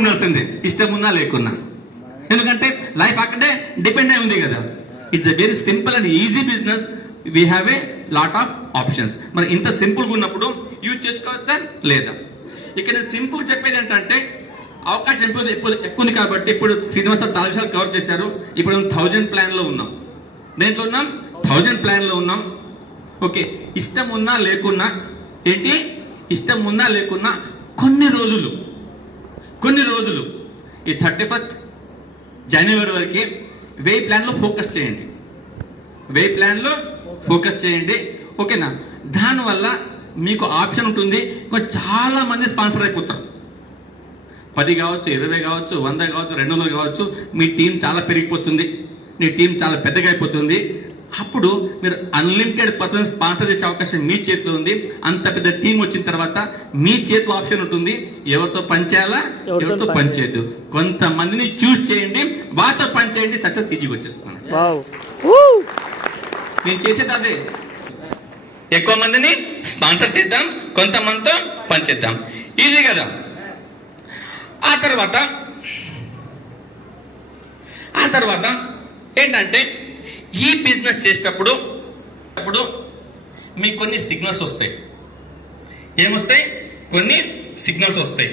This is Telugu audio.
ఉండాల్సిందే, ఇష్టం ఉన్నా లేకున్నా. ఎందుకంటే లైఫ్ అక్కడే డిపెండ్ అయి ఉంది కదా. It's a very simple and easy business. We have a lot of options. మరి ఇంత సింపుల్గా ఉన్నప్పుడు యూజ్ చేసుకోవచ్చా లేదా? ఇక్కడ నేను సింపుల్ చెప్పేది ఏంటంటే, అవకాశం ఎక్కువ ఉంది కాబట్టి ఇప్పుడు శ్రీనివాస చాలా విషయాలు కవర్ చేశారు. ఇప్పుడు 1000 ప్లాన్లో ఉన్నాం. దేంట్లో ఉన్నాం? 1000 ప్లాన్లో ఉన్నాం. ఓకే, ఇష్టం ఉన్నా లేకున్నా ఏంటి, ఇష్టం ఉన్నా లేకున్నా కొన్ని రోజులు ఈ 31st జనవరి వరకు 1000 ప్లాన్లో ఫోకస్ చేయండి. 1000 ప్లాన్లో ఫోకస్ చేయండి. ఓకేనా? దానివల్ల మీకు ఆప్షన్ ఉంటుంది. చాలా మంది స్పాన్సర్ అయిపోతారు. 10 కావచ్చు, 20 కావచ్చు, 100 కావచ్చు, 200 కావచ్చు. మీ టీం చాలా పెరిగిపోతుంది, మీ టీం చాలా పెద్దగా అయిపోతుంది. అప్పుడు మీరు అన్లిమిటెడ్ పర్సన్ స్పాన్సర్ చేసే అవకాశం మీ చేతిలో ఉంది. అంత పెద్ద టీం వచ్చిన తర్వాత మీ చేతిలో ఆప్షన్ ఉంటుంది, ఎవరితో పనిచేయాలా, ఎవరితో పనిచేయద్దు. కొంతమందిని చూస్ చేయండి, వారితో పనిచేయండి, సక్సెస్ ఈజీగా వచ్చేస్తుంది. నేను చేసేది అదే, ఎక్కువ మందిని స్పాన్సర్ చేద్దాం, కొంతమందితో పనిచేద్దాం, ఈజీ కదా. ఆ తర్వాత ఏంటంటే, ఈ బిజినెస్ చేసేటప్పుడు మీకు కొన్ని సిగ్నల్స్ వస్తాయి. ఏమొస్తాయి? కొన్ని సిగ్నల్స్ వస్తాయి.